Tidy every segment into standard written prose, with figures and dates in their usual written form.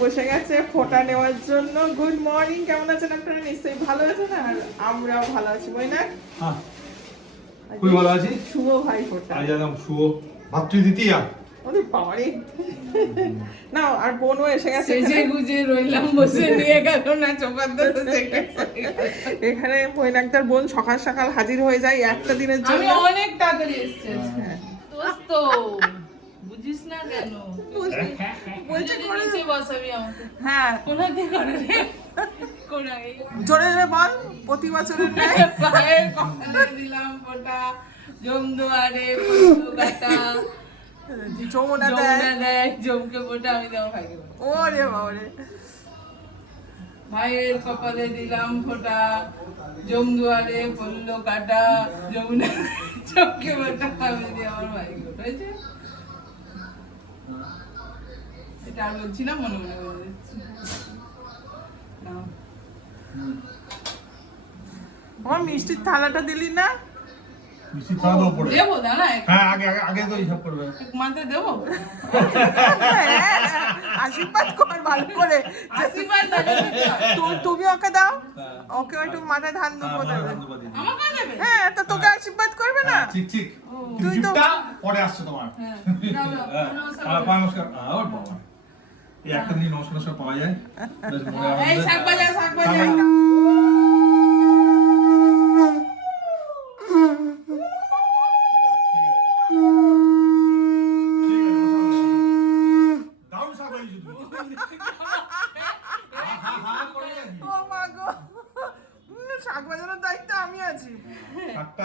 বসে গেছে ফোঁটা নেওয়ার জন্য। গুড মর্নিং, কেমন আছেন আপনারা? নিশ্চয়ই ভালো আছেন, আর আমরাও ভালো আছি। মইনা হ্যাঁ, খুবই ভালো আছি। শুভ ভাই ফোঁটা, আজ একদম শুভ ভাতৃ দ্বিতীয়া। ওরে বাবারে না, আর বোনও এসে গেছে। সেজে গুজে রইলাম বসে, নিয়ে গেল না চোপার দোষে। এখানে মৈনাকদার বোন সকাল সকাল হাজির হয়ে যায় একটা দিনের জন্য। আমি অনেক তাড়াতাড়ি এসেছি। দোস্ত বুঝিস না কেন? বলছে করে নিচে বসাবি আমাকে। হ্যাঁ, কোনাতে করে রে, কোনায় জোরে জোরে বল। প্রতি বছরের ন্যায় পায়ে কপালে দিলাম ফোঁটা, জমদুয়ারে ফুল কাটা, যমুনা যমুনা দেয়। দেয়, জমকে ফোঁটা আমি দেবো ভাইকে। ওরে বাবারে, ভাইয়ের কপালে দিলাম ফোঁটা, জমদুয়ারে পড়লো কাটা, যমুনা চোখে ফোঁটা আমি দিয়ে আমার ভাইকে। হয়েছে? এটা আর বলছি না, মনে মনে বলে দিচ্ছি। নাও। আমার মিষ্টির থালাটা দিলি না? মিষ্টি খাওয়া দাওয়া পড়ে। দেবো দাঁড়া, হ্যাঁ, আগে তো হিসাব করবে। এক মাত্র দেবো। হ্যাঁ, আশীর্বাদ কর ভালো করে। আশীর্বাদ দাও। তুমি ওকে দাও, ওকে একটু মাথায় ধান দেবো দেবে। আমাকে দেবে? হ্যাঁ, তো তোকে আশীর্বাদ করবে না? ঠিক ঠিক। তুই তো- গিফটটা পরে আসছে তোমার। হ্যাঁ, দাও, দাও। হ্যাঁ, নমস্কার। ওর বাবা, এই একটা দিন নমস্কার পাওয়া যায়। বেশ মনে এই আনন্দে। শাক ভাজা, শাক ভাজা। দারুণ শাক হয়েছে তুমি। ও মা গো, শাক বাজানোর দায়িত্ব আমি আছি। শাকটা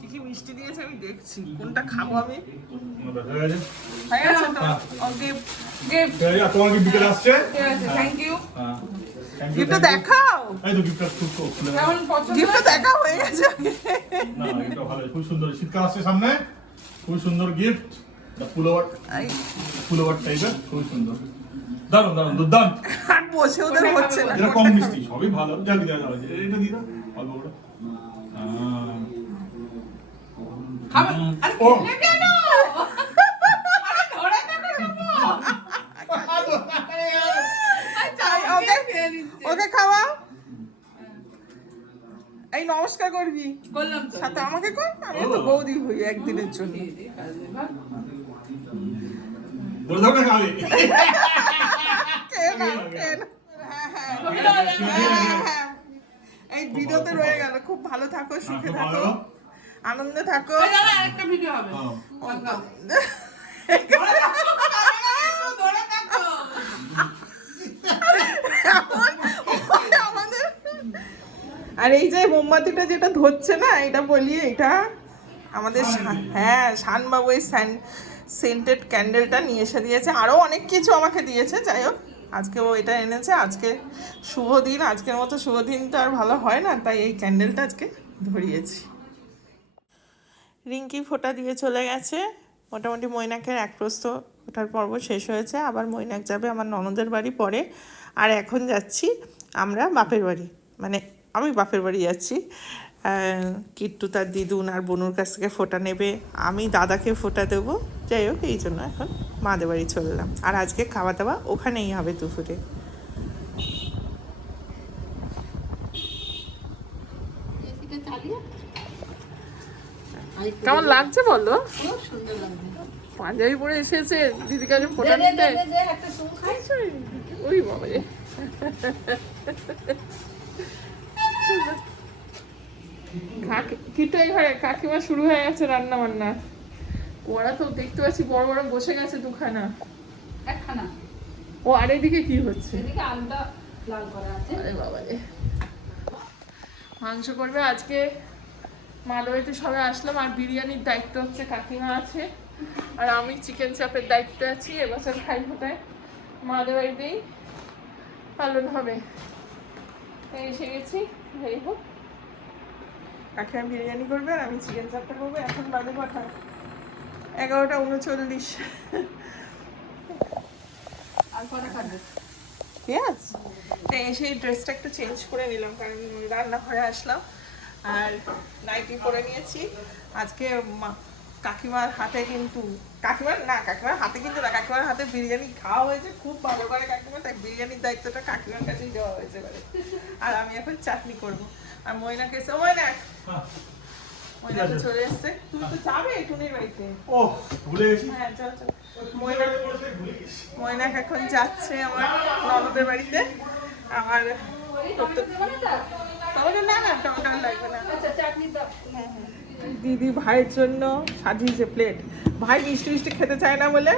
কি কি মিষ্টি দিয়েছে আমি দেখছি, কোনটা খাবো আমি। হয়ে গেছে। হয়ে গেছে তো? ওকে, গিফট। তোমার কি বিকেল আসছে? ঠিক আছে, থ্যাংক ইউ। হ্যাঁ, thank you, গিফটটা thank you. দেখাও। এই তো গিফটটা খুলে দাও। কেমন পছন্দ? গিফটটা দেখা হয়ে গেছে। না, এটা ভালো, খুব সুন্দর। শীতকাল আসছে সামনে, খুব সুন্দর গিফট। পুলোভার টাইপের, খুব সুন্দর। দারুণ দারুণ, দুর্দান্ত। আর বসে ওদের হচ্ছে না। এটা কম মিষ্টি, সবই ভালো। যাক যাক, এটা দিয়ে দাও অল্প করে। খাবে? আরে ও। খেলে কেন? আরে ধরে থাকো না। আচ্ছা, ওকে- খেয়ে নিচ্ছে। ওকে খাওয়াও। এই নমস্কার করবি, করলাম তো। সাথে আমাকে কর। আমি তো বৌদি হই একদিনের জন্য। ধরে দাও না খাবে। খেয়ে নাও, খেয়ে নাও। হ্যাঁ। এই ভিডিওতে রয়ে গেল। খুব ভালো থাকো, সুখে থাকো, আনন্দে থাকো। আরেকটা ভিডিও হবে। ধরে থাকো। আমাদের আর এই যে মোমবাতিটা যেটা ধরছে না, এটা বলি, এটা আমাদের হ্যাঁ শানবাবু এই সেন্টেড ক্যান্ডেলটা নিয়ে এসে দিয়েছে। আরও অনেক কিছু আমাকে দিয়েছে, যাই হোক আজকে ও এটা এনেছে। আজকে শুভ দিন, আজকের মতো শুভ দিন তো আর ভালো হয় না, তাই এই ক্যান্ডেলটা আজকে ধরিয়েছি। রিঙ্কি ফোঁটা দিয়ে চলে গেছে। মোটামুটি মৈনাকের এক প্রস্থ ওঠার পর্ব শেষ হয়েছে। আবার মৈনাক যাবে আমার ননদের বাড়ি পরে। আর এখন যাচ্ছি আমরা বাপের বাড়ি, মানে আমি বাপের বাড়ি যাচ্ছি। কিট্টু তার দিদুন আর বনুর কাছ থেকে ফোঁটা নেবে, আমি দাদাকে ফোঁটা দেবো। যাই হোক, এই জন্য এখন মাদের বাড়ি চললাম। আর আজকে খাওয়া দাওয়া ওখানেই হবে দুপুরে। কেমন লাগছে বলো? পাঞ্জাবি পরে এসেছে দিদির কাছে ফোঁটা নিতে। ওই বাবা রে, কিন্তু এই ঘরে কাকিমা শুরু হয়ে গেছে রান্না বান্না। ওরা তো দেখতে পাচ্ছি বড় বড় বসে গেছে দুখানা, একখানা। ও আর এদিকে কি হচ্ছে? এদিকে আলুটা লাল করা আছে। আরে বাবা রে, মাংস করবে আজকে। মালবাড়িতে সবাই আসলাম, আর বিরিয়ানির দায়িত্ব হচ্ছে কাকিমা আছে, আর আমি চিকেন চাপের দায়িত্বে আছি। এবছর খাই ফোটায় মাদের বাড়িতেই পালন হবে। তাই এসে গেছি। যাই হোক, কাকিমা বিরিয়ানি করবে আর আমি চিকেন চাপটা করবো। এখন বাজে কটা? 11:39। আর কটা খাবে? পেঁয়াজ। তাই এসে ড্রেসটা একটু চেঞ্জ করে নিলাম, কারণ রান্নাঘরে আসলাম। আর নাইটি পরে নিয়েছি আজকে। কাকিমার হাতে কিন্তু কাকিমার হাতে কিন্তু না, কাকিমার হাতে বিরিয়ানি খাওয়া হয়েছে, খুব ভালো করে কাকিমা, তাই বিরিয়ানির দায়িত্বটা কাকিমার কাছেই দেওয়া হয়েছে বলে। আর আমি এখন চাটনি করব। আর ময়নাকে এসে ময়নাকে চলে এসছে। তুমি তো যাবে টুনির বাড়িতে। ও ভুলে গেছি। হ্যাঁ চল চল। ময়নাক এখন যাচ্ছে আমার ননদের বাড়িতে। আমার টমেটো না লাগবে না। হ্যাঁ হ্যাঁ। দিদি ভাইয়ের জন্য সাজিয়েছে প্লেট। ভাই মিষ্টি খেতে চায় না বলে,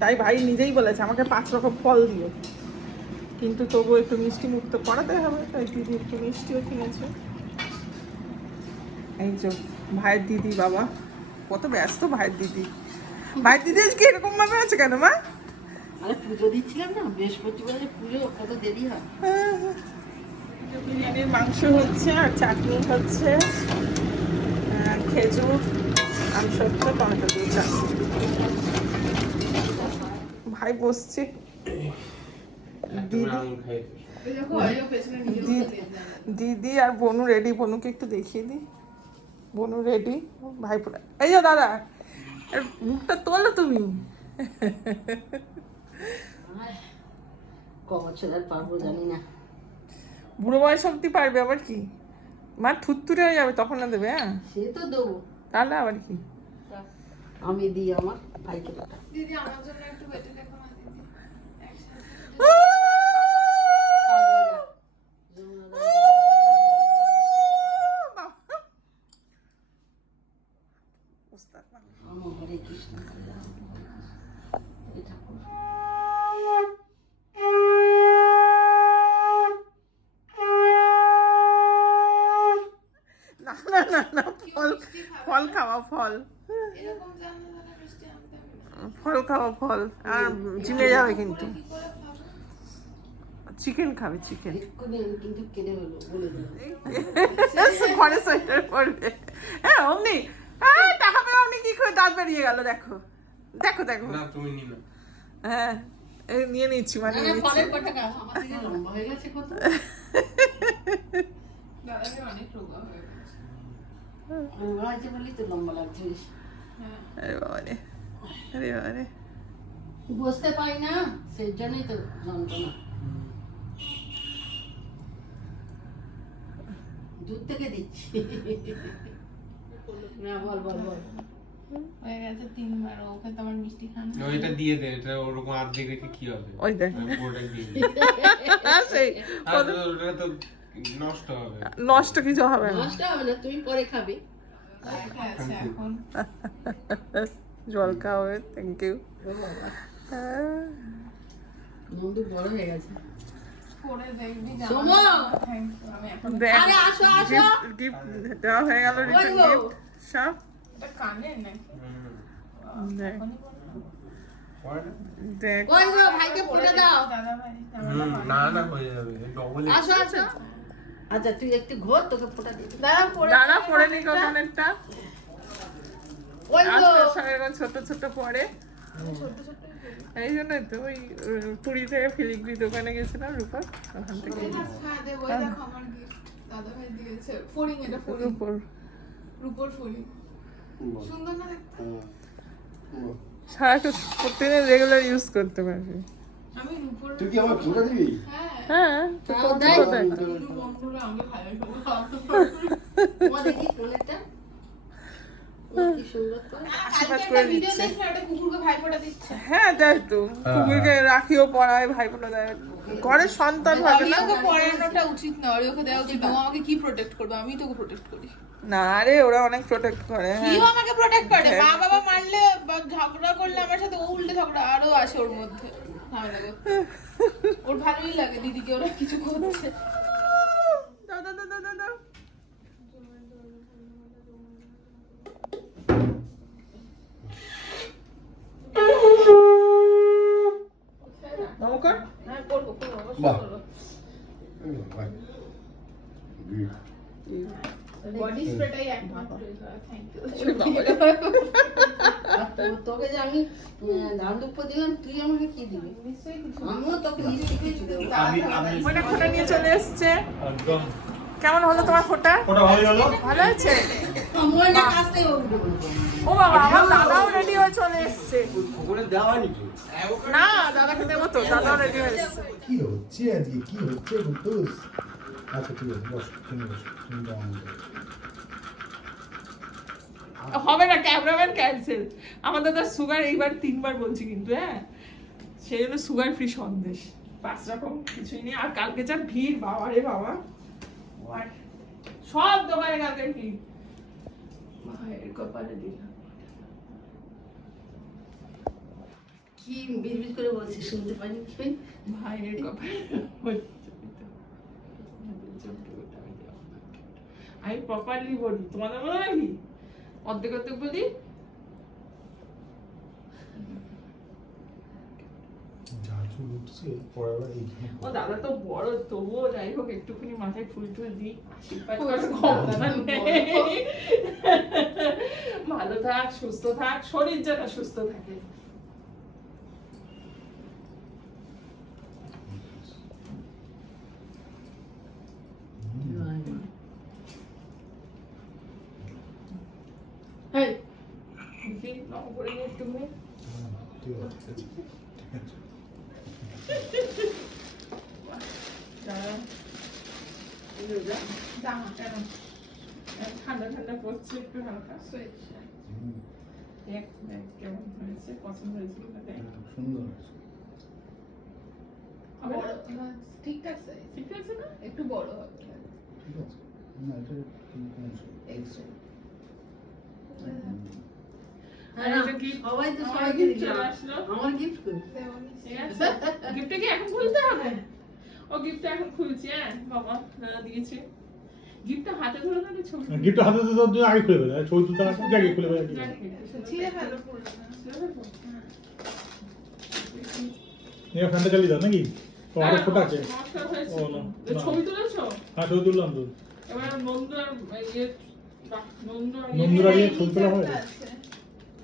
তাই ভাই নিজেই বলেছে আমাকে 5 রকম ফল দিও, কিন্তু তবু একটু মিষ্টি মুক্ত করাতে হবে, তাই দিদি একটু মিষ্টিও কিনেছে। এই যে ভাইয়ের দিদি, বাবা কত ব্যস্ত ভাইয়ের দিদি। ভাইয়ের দিদি আজকে এরকম ভাবে আছে কেন মা? আরে পুজো দিচ্ছিলাম না, বৃহস্পতিবারে পুজো, কত দেরি হয়। বিরিয়ানির মাংস হচ্ছে আর চাটনি হচ্ছে, খেজুর, আমসত্ব, টমেটো দিয়ে চাটনি। ভাই বসছে, দিদি আর বনু রেডি। বনুকে একটু দেখিয়ে দিই, বনু রেডি, ভাই পুরা। এই যে দাদা, মুখটা তোলো তুমি। ক বছর আর পারবো জানি না। বুড়ো বয়স অব্দি পারবে আবার কি? মা থুতথুরে হয়ে যাবে তখন না দেবে। হ্যাঁ সে তো দেবো, তাহলে আবার কি? আমি দিই আমার ভাইকে। দিদি আমার জন্য একটু বেটে রেখো না দিদি। আমার হরে কৃষ্ণ, এই ঠাকুর। না ফল খাওয়া, ফল এরকম জানলে জানা মিষ্টি আনতে হবে না। ফল খাওয়া, ফল। আর জিমে যাবে কিন্তু। কি করে খাবো? চিকেন খাবে, চিকেন। এক্ষুনি আমি কিন্তু কেঁদে হলো বলে দিলাম। ঘরে সোয়েটার পরবে। হ্যাঁ অমনি দেখাবে, অমনি কি করে দাঁত বেরিয়ে গেল। দেখো দেখো দেখো। না তুমি নি না। হ্যাঁ এই নিয়ে নিচ্ছি, মানে না, পরের কটা গাছ আমার দিকে লম্বা হয়ে গেছে কত। দাদাকে অনেক রোগা হয়ে গেছে। লম্বা হয়েছে বলি তো লম্বা লাগছে বেশি। হ্যাঁ। আরে বাবা রে, আরে বাবা রে। বসতে পাই না, সেই জন্যই তো যন্ত্রণা। দূর থেকে দিচ্ছি। না বল বল বল। হয়ে গেছে 3 বার। ওকে তো আমার মিষ্টি খান। ওইটা দিয়ে দে, এটা ওরকম অর্ধেক রেখে কি হবে? ওই দেখ আমি পুরোটা দিয়ে দিই। সেই আর ওটা তো নষ্ট হবে। নষ্ট কিছু হবে না। নষ্ট হবে না, তুমি পরে খাবে। এটা আছে এখন। জল খাওয়াবে, থ্যাংক ইউ। ও বাবা, নন্দু বড় হয়ে গেছে। পরে দেখবি সোমো! Thank you. আমি এখন আরে আসো আসো। গিফট দেওয়া হয়ে গেল, রিটার্ন ওই গো। গিফট সব। এটা কানে নাকি? দেখ এখনই বললাম। দেখ। ওই গো, ভাইকে ফোটা দাও। দাদা ভাই না না হয়ে যাবে, ডবল। আসো আসো। আচ্ছা তুই একটু ঘোর, তোকে ফোটা দিই। দাদা পরে দাদা পরে নি কখনেরটা। ওই গো। আজকে সবাই ছোট ছোট পরে। এই জন্যই তো ওই পুরী থেকে ফিলিগ্রি দোকানে গেছিলাম রূপা, ওখান থেকে হ্যাঁ দেব। ওই দেখো আমার গিফট দাদা ভাই দিয়েছে। ফড়িং, এটা ফড়িং, রূপর। রূপোর ফড়িং। সুন্দর না দেখতে? সারাটা প্রতিদিন রেগুলার ইউজ করতে পারবি। আমি রূপোর। তুই কি আমার ফোটা দিবি? হ্যাঁ। হ্যাঁ তো তাও কত দেয়। কোথায়? শুধু বন্ধুরা আমাকে ভালো তোমার দেখি কোনেরটা। ও কি সুন্দর তো। আশীর্বাদ করে দিচ্ছে। একটা কুকুরকে ভাই ফোটা দিচ্ছে। হ্যাঁ দেয় তো, কুকুরকে রাখিও পড়ায়, ভাই বোনা দেয়, ঘরের সন্তান হবে না। অরিওকে পড়ানোটা উচিত না, অরিওকে দেওয়া উচিত না। ও আমাকে কি প্রোটেক্ট করবে? আমি তোকে প্রোটেক্ট করি। না রে, ওরা অনেক প্রোটেক্ট করে। কি হ্যাঁ ও আমাকে প্রোটেক্ট করে? মা বাবা মারলে বা ঝগড়া করলে আমার সাথে, ও উল্টে ঝগড়া আরো আসে ওর মধ্যে। ঝামেলা করতে। ওর ভালোই লাগে দিদিকে ওরা কিছু করছে। দাও দাও দাও দাও দাও। নমস্কার। হ্যাঁ করবো করবো অবশ্যই বাহ। করবো। Good. বডি স্প্রেটাই একমাত্র। Thank you. তোকে যে আমি ধান দুপ্প দিলাম, তুই আমাকে কি দিবি? নিশ্চয়ই কিছু। আমিও তোকে নিশ্চয়ই কিছু দেবো। ময়না খোটা নিয়ে চলে এসছে। একদম কেমন হলো তোমার ফোটা? ওটা ভালোই হলো। ভালো আছে? ময়না কাছ থেকে উঠে পড়বো। ও বাবা, আমার দাদাও রেডি হয়ে চলে এসছে। ওখানে দেওয়া হয়নি কি? না, দাদাকে দেবো তো, দাদাও রেডি হয়ে এসছে। কি হচ্ছে আজকে, কি হচ্ছে বুঝতেস? আচ্ছা ঠিক আছে, বস তুমি বসো, তুমি যাও আমাদের। হবে না, ক্যামেরাম্যান ক্যান্সেল। আমার দাদা সুগার এইবার 3 বার বলছি কিন্তু, হ্যাঁ, সেই জন্য সুগার ফ্রি সন্দেশ 5 রকম কিছুই নেই। আর কালকে যা ভিড়, বাবা রে বাবা, আর সব দোকানে কালকে ভিড়। মায়ের কপালে দিলাম। কি বিড়বিড় করে বলছি শুনতে পাইনি কি? ভাইয়ের কপালে আমি প্রপারলি বলি, তোমাদের মনে নাকি অর্ধেক অর্ধেক বলি? ঝাঁঝু উঠছে, পরে আবার এইখানে ও দাদা তো বড়, তবুও যাই হোক একটুখানি মাথায় ফুল টুল দিই, আশীর্বাদ করার ক্ষমতা নেই। ভালো থাক, সুস্থ থাক, শরীর যেন সুস্থ থাকে। হেই, দেখি নাও করে নিয়ে একটুখানি। ঠিক আছে, ঠিক আছে, ঠিক আছে। দাঁড়া, জামা কেন ঠান্ডা ঠান্ডা পড়ছে, একটু হালকা সোয়েটার। হুম, দেখ দেখ কেমন হয়েছে, পছন্দ হয়েছে কিনা দেখ। সুন্দর আছে। হবে না? বড় না, ঠিকঠাক size। ঠিক আছে না? একটু বড় হবে। ঠিক আছে, না এটা ঠিক আছে। Extra। আর এই যে gift, সবাই তো আমার সবাইকে gift দিল। চলে আসলো। আমার গিফট কই? ঠিক আছে? গিফটটা কি এখন খুলতে হবে? ও গিফটটা এখন খুলছি, হ্যাঁ বাবা দাদা দিয়েছে। গিফটটা হাতে ধরে না, ছবি তুলে। গিফট হাতে তো তুই আগে খুলে ফেলে, ছবি তুলতে আসবে আগে খুলে ফেলে। জানি, ছিঁড়ে ফেলো পুরো না। ছিঁড়ে ফেলবো? নিয়ে ফ্যানটা চালিয়ে দাও নাকি? তো অনেক ফোটা আছে। নমস্কার হয়েছে ও, তো। না, এ না। ছবি তুলেছো? হ্যাঁ, ছবি তুললাম তো। এবার নন্দু আর ইয়ে, বাহ, নন্দু আর নন্দুর আর ইয়ে ছবি তোলা হয়? আছে।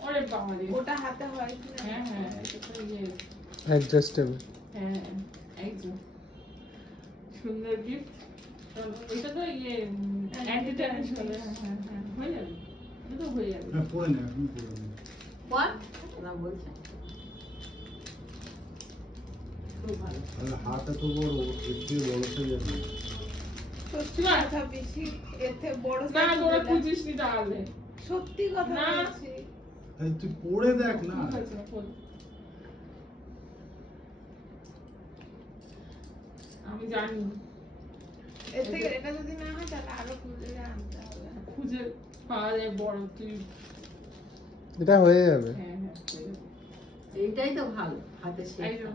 ওরে বাবা রে। ওটা হাতে হয় কিনা? হ্যাঁ হ্যাঁ, এটা তো ইয়ে, অ্যাডজাস্টেবল। হ্যাঁ একদম সুন্দর গিফট। এটা তো ইয়ে অ্যান্টি ট্যানিশ হবে। হ্যাঁ হ্যাঁ হ্যাঁ, হয়ে যাবে, এটা তো হয়ে যাবে। হ্যাঁ, পরে নে, এখন পরে নে। What? না বলছে। খুব ভালো। তাহলে হাত এত বড়, এর থেকে বড় সাইজ আছে। সত্যি কথা, বেশি এতে বড় না size তোরা দিলে- খুঁজিস নি তাহলে। সত্যি কথা না। বলছি। আরে তুই পরে দেখ না। ঠিক আছে, খোল। আমি জানি এর থেকে এটা যদি না হয় তাহলে আরো খুঁজে আনতে হবে। খুঁজে পাওয়া যায় বড়, তুই এটা হয়ে যাবে। হ্যাঁ হ্যাঁ হয়ে যাবে। এইটাই তো ভালো হাতে শেখ। একদম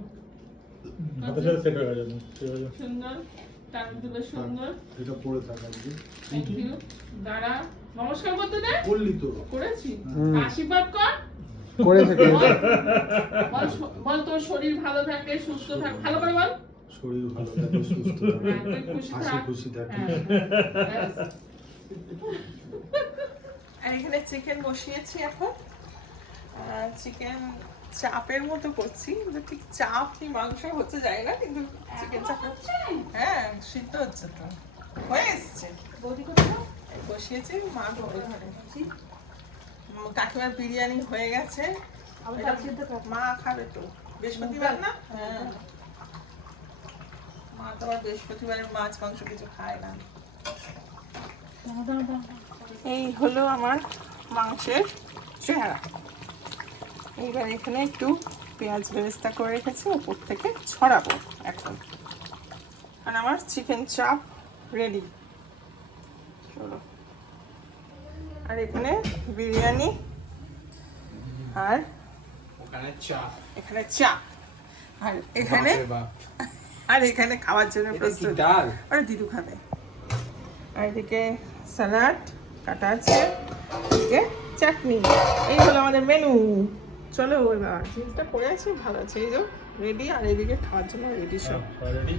হাতের সাথে সেট হয়ে গেছে, ঠিক আছে। সুন্দর, টান তুলে সুন্দর। এটা পরে থাক আজকে। Thank you. দাঁড়া, নমস্কার করতে দে। করলি তো। করেছি, হুম। আশীর্বাদ কর। করেছে বল, করেছে। বল তোর শরীর ভালো থাকে, সুস্থ থাক, ভালো করে বল। শরীর ভালো থাকে, সুস্থ থাকে, হ্যাঁ, তুই খুশি হাসি থাক। খুশি থাকে। হ্যাঁ, ব্যাস। আর এখানে চিকেন বসিয়েছি এখন। চিকেন চাপের মতো করছি, কিন্তু ঠিক চাপ কি মাংস হচ্ছে যায় না, কিন্তু চিকেন চাপ হ্যাঁ সিদ্ধ হচ্ছে তো, হয়ে এসছে। বৌদি কোথায়? এই বসিয়েছি, মা ধরে ধরে কাকিমার বিরিয়ানি হয়ে গেছে। এটা মা খাবে তো, বৃহস্পতিবার না? হ্যাঁ, মা তো আবার বৃহস্পতিবারের মাছ মাংস কিছু খায় না। এই হলো আমার মাংসের চেহারা। এইবার এখানে একটু পেঁয়াজ বেরেস্তা করে রেখেছি, উপর থেকে ছড়াবো এখন। আর আমার চিকেন চাপ রেডি। চলো, আর এখানে বিরিয়ানি, আর ওখানে চা। এখানে চাপ, আর এখানে আর এখানে খাওয়ার জন্য প্রস্তুত। ডাল। আর দিদু খাবে। আর এদিকে স্যালাড কাটা আছে, এদিকে চাটনি। এই হলো আমাদের মেনু। চলো এবার জিনিসটা পরে আছে ভালো আছে, এই যে রেডি, আর এদিকে খাওয়ার জন্য রেডি সব। রেডি?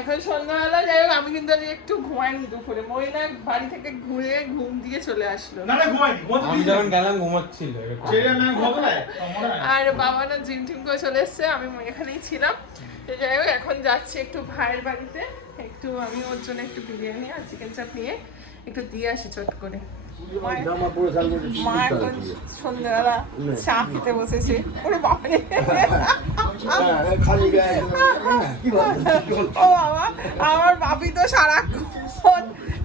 এখন সন্ধ্যাবেলা যাই হোক, আমি কিন্তু আজকে একটু ঘুমাইনি দুপুরে, মহিলা বাড়ি থেকে ঘুরে ঘুম দিয়ে চলে আসলো। না ঘুমাইনি, ঘুমাতে আমি যখন গেলাম ঘুমাচ্ছিল ছেড়ে না ঘুমাতে নাই মনে হয়। আর বাবা না জিম টিম করে চলে এসছে, আমি এখানেই ছিলাম। তো যাই হোক এখন যাচ্ছি একটু ভাইয়ের বাড়িতে, একটু আমি ওর জন্য একটু বিরিয়ানি আর চিকেন চাপ নিয়ে একটু দিয়ে আসি চট করে। মা এখন সন্ধ্যাবেলা চা খেতে বসেছে, ওরে বাবারে ও বাবা, আমার বাপি তো সারাক্ষণ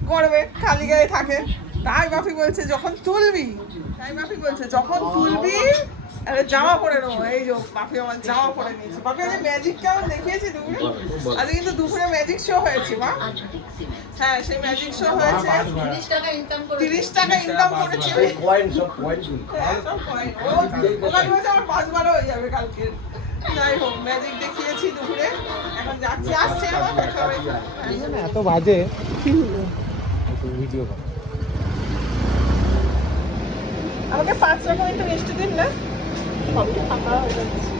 করবে, খালি গায়ে থাকে। তাই বাপি বলছে যখন তুলবি, একটা জামা পরে নেবো। এই যে বাপি আমার জামা পরে নিয়েছে। বাপি আজ ম্যাজিক কেমন দেখিয়েছি দুপুরে? আজকে কিন্তু দুপুরে ম্যাজিক শো হয়েছে মা। হ্যাঁ সেই ম্যাজিক শো হয়েছে, 30 টাকা ইনকাম করেছি। হ্যাঁ, সব coin। ওখানে বলছে আমার 5 বারও হয়ে যাবে কালকে। যাই হোক ম্যাজিক দেখিয়েছি দুপুরে, এখন যাচ্ছি, আসছে আমার দেখা হবে। এত বাজে ভিডিও কর। আমাকে 5 রকম একটু মিষ্টি দিন না, সবই ফাঁকা হয়ে যাচ্ছে।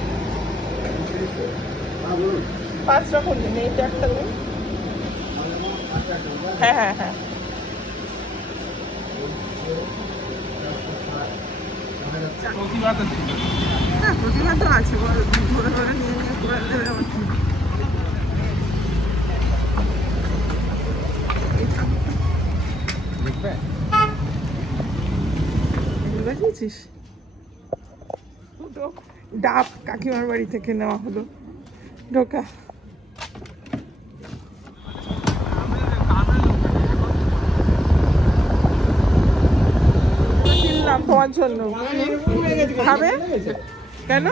5 রকম দিন, এইটা একটা দিন। হ্যাঁ হ্যাঁ হ্যাঁ হ্যাঁ, প্রতিভা তো আছে, ধরে ধরে নিয়ে নিয়ে পুরো দেবে আমার। বুঝেছিস? ডাব কাকিমার বাড়ি থেকে নেওয়া হলো, ঢোকা। কিনলাম তোমার জন্য, খাবে কেন?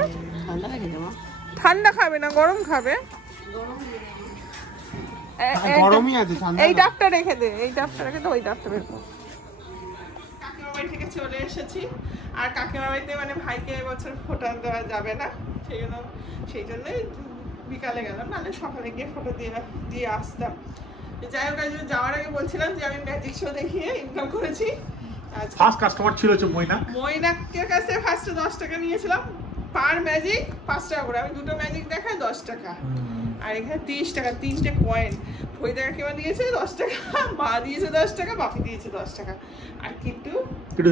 ঠান্ডা খাবে না, গরম খাবে। গরমই আছে, ঠান্ডা এই ডাবটা রেখে দে, এই ডাবটা রেখে দে, ওই ডাবটা বের কর। কাকিমার বাড়ি থেকে চলে এসেছি, আর কাকিমার বাড়িতে মানে ভাইকে এবছর ফোঁটা দেওয়া যাবে না, সেই জন্যই বিকালে গেলাম, নাহলে সকালে গিয়ে ফটো দিয়ে আসতাম। যাই হোক আজ যাওয়ার আগে বলছিলাম যে আমি ম্যাজিক শো দেখিয়ে ইনকাম করেছি। ফার্স্ট কাস্টমার ছিল হচ্ছে ময়নাকের কাছে ফার্স্টে 10 টাকা নিয়েছিলাম, পার ম্যাজিক 5 টাকা করে। আমি দুটো ম্যাজিক দেখাই 10 টাকা, আর এখানে 30 টাকা, 3টে কয়েন। ফরিদা কাকিমা দিয়েছে 10 টাকা, মা দিয়েছে 10 টাকা, বাপি দিয়েছে 10 টাকা, আর কিট্টু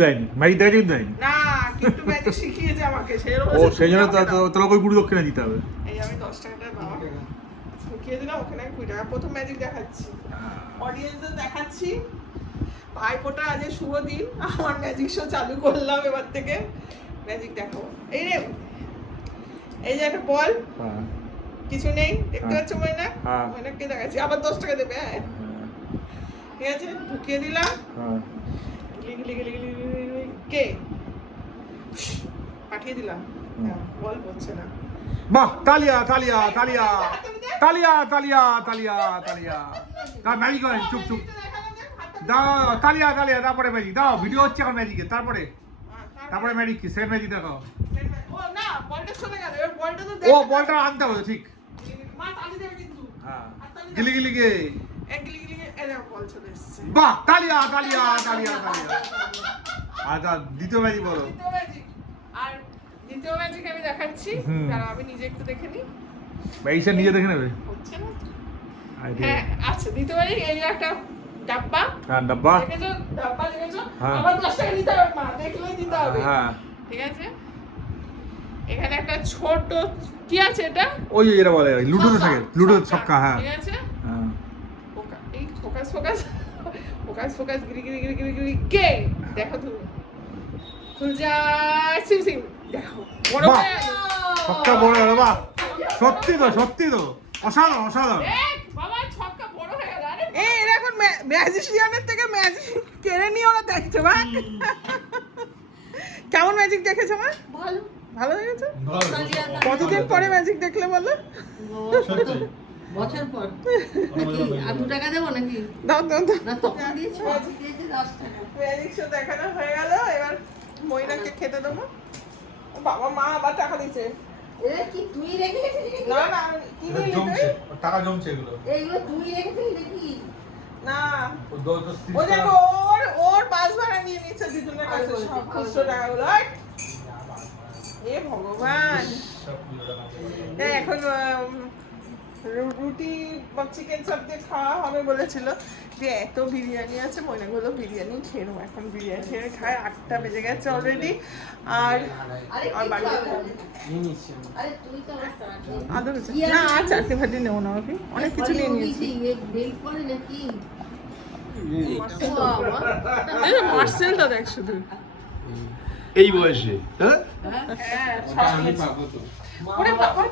দেয়নি, ম্যাজিক দেখাচ্ছি দেয়নি। না, কিট্টু ম্যাজিক শিখিয়েছে আমাকে, ও সেই জন্য তোর ওই গুরু দক্ষিণা দিতে হবে। এই আমি 10 টাকাটা বাবা ঢুকিয়ে দিলাম, ওখানে 20 টাকা। প্রথম ম্যাজিক দেখাচ্ছি, অডিয়েন্সদের দেখাচ্ছি। ভাইফোঁটা আজ শুভ দিন, আমার ম্যাজিক শো চালু করলাম এবার থেকে, ম্যাজিক দেখাবো। এই রে, এই যে একটা বল, কিছু নেই, দেখতে পাচ্ছ ময়না? ময়নাকে দেখাচ্ছি, আবার 10 টাকা দেবে। হ্যাঁ ঠিক আছে, ঢুকিয়ে দিলাম। কে পাঠিয়ে দিলাম, বল বলছে না। বাহ, তালিয়া তালিয়া তালিয়া তালিয়া তালিয়া তালিয়া তালিয়া। না ম্যাজিক হয়, চুপ চুপ দাও, তালিয়া তালিয়া, তারপরে ম্যাজিক দাও, ভিডিও হচ্ছে এখন ম্যাজিকের, তারপরে ম্যাজিক কি সেকেন্ড ম্যাজিক দেখাও। ও না, বলটা চলে গেল, এবার বলটা তো ও বলটা আনতে হবে, ঠিক। মা তালি দেবে কিন্তু। হ্যাঁ, গিলি গিলি গে, গিলি গিলি এই বল চলে এসেছে। বাহ, তালিয়া তালিয়া তালিয়া তালিয়া। আচ্ছা দ্বিতীয় ম্যাজিক বলো। দ্বিতীয় ম্যাজিক, আর দ্বিতীয় ম্যাজিক আমি দেখাচ্ছি, দাঁড়াও আমি নিজে একটু দেখে নিই। এইসব নিজে দেখে নেবে। হচ্ছে না? হ্যাঁ আচ্ছা, দ্বিতীয় ম্যাজিক এই একটা ডাব্বা। হ্যাঁ ডাব্বা, দেখেছো ডাব্বা, দেখেছো? হ্যাঁ। আবার 10 টাকা দিতে হবে মা, দেখলেই দিতে হবে। হ্যাঁ ঠিক আছে, এখানে একটা ছোট কি আছে এটা? ওই যেটা বলে লুডো থাকে, লুডো ছক্কা। হ্যাঁ ঠিক আছে, হ্যাঁ, এই ফোকাস ফোকাস ফোকাস ফোকাস, গিরি গিরি গিরি গিরি গিরি, কে দেখো তুমি খুল যায়, সিম সিম দেখো বড় বাহ। হয়ে গেল। ছক্কা বড় হলো, বাহ, সত্যি তো অসাধারণ অসাধারণ। দেখ বাবা, ছক্কা বড় হয়ে গেল। আরে এই এখন ম্যাজিশিয়ানের থেকে ম্যাজিক কেড়ে নিয়ে ওরা দেখছে বা। কেমন ম্যাজিক দেখেছো মা? ভালো ভালো দেখেছো? ভালো। কতদিন পরে ম্যাজিক দেখলে বলো? সত্যি। বছর পর নাকি আর 2 টাকা দেবো নাকি? দাও দাও দাও। না তখন দিয়েছি, দিয়েছি 10 টাকা। ম্যাজিক শো দেখানো হয়ে গেল, এবার ময়নাকে খেতে দেবো। ও বাবা, মা আবার টাকা দিচ্ছে। এ কি তুই রেখেছিস নাকি? না না, কি নিলি জমছে, তুই? টাকা জমছে এগুলো। এইগুলো তুই রেখেছিস নাকি? না, ও ও দেখো ওর বাস ভাড়া নিয়ে নিচ্ছে দিদুনের কাছে সব খুচরো টাকাগুলো। ভগবান এখন রুটি বা চিকেন চাপ দিয়ে খাওয়া হবে বলেছিল, যে এত বিরিয়ানি আছে ময়নাগুলো বিরিয়ানি খেয়ে নেবো। এখন বিরিয়ানি খেয়ে খায়, 8টা বেজে গেছে অলরেডি। আর বাড়িতে আরে তুই তো আমার সারাদিন আদৌ না আর 4টে ভাজি নেবো না আমি, অনেক কিছু নিয়ে নিয়েছি। বেল পরে নাকি মার্সেলটা দেখ শুধু, এই বয়সে হ্যাঁ হ্যাঁ সব নিয়েছি। ওরে বাবা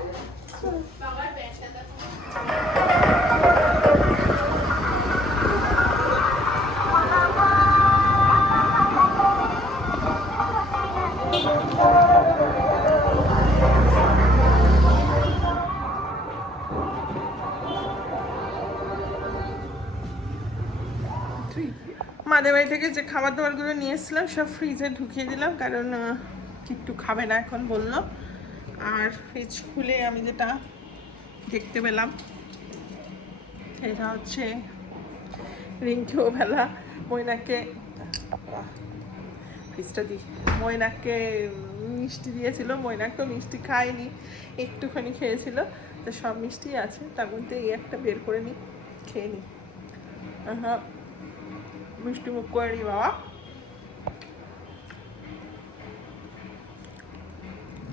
মাদের বাড়ি থেকে যে খাবার দাবারগুলো নিয়ে এসেছিলাম সব ফ্রিজে ঢুকিয়ে দিলাম, কারণ কিট্টু খাবে না এখন বললো। আর ফ্রিজ খুলে আমি যেটা দেখতে পেলাম এটা হচ্ছে রিঙ্কি ও বেলা ময়নাকে, ফ্রিজটা দিই, ময়নাকে মিষ্টি দিয়েছিল। ময়নাক তো মিষ্টি খায়নি, একটুখানি খেয়েছিল, তো সব মিষ্টি আছে, তার মধ্যে এই একটা বের করে নিই, খেয়ে নিই। হ্যাঁ মিষ্টি মুখ করে নি বাবা।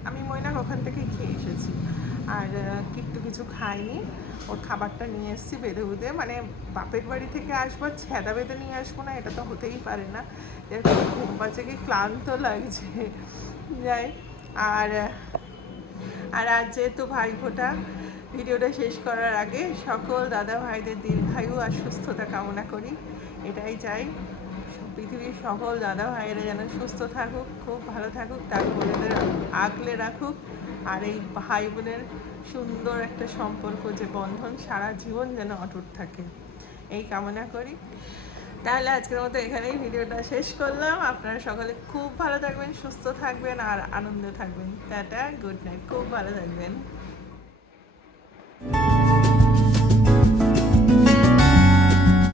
আমি ময়নাক ওখান থেকে খেয়ে এসেছি, আর কিট্টু কিছু খাইনি, ওর খাবারটা নিয়ে এসেছি বেঁধে বুঁধে। মানে বাপের বাড়ি থেকে আসবো ছেঁদা বেঁধে নিয়ে আসবো না, এটা তো হতেই পারে না, এরকম ঘুম পাচ্ছে কি ক্লান্ত লাগছে যাই। আর আজ যেহেতু ভাইফোঁটা, ভিডিওটা শেষ করার আগে সকল দাদা ভাইদের দীর্ঘায়ু আর সুস্থতা কামনা করি, এটাই চাই। পৃথিবীর সকল দাদা ভাইয়েরা যেন সুস্থ থাকুক, খুব ভালো থাকুক, তার বোনেদের আগলে রাখুক, আর এই ভাই বোনের সুন্দর একটা সম্পর্ক যে বন্ধন সারা জীবন যেন অটুট থাকে, এই কামনা করি। তাহলে আজকের মতো এখানেই ভিডিওটা শেষ করলাম। আপনারা সকলে খুব ভালো থাকবেন, সুস্থ থাকবেন আর আনন্দে থাকবেন। টাটা, গুড নাইট, খুব ভালো থাকবেন।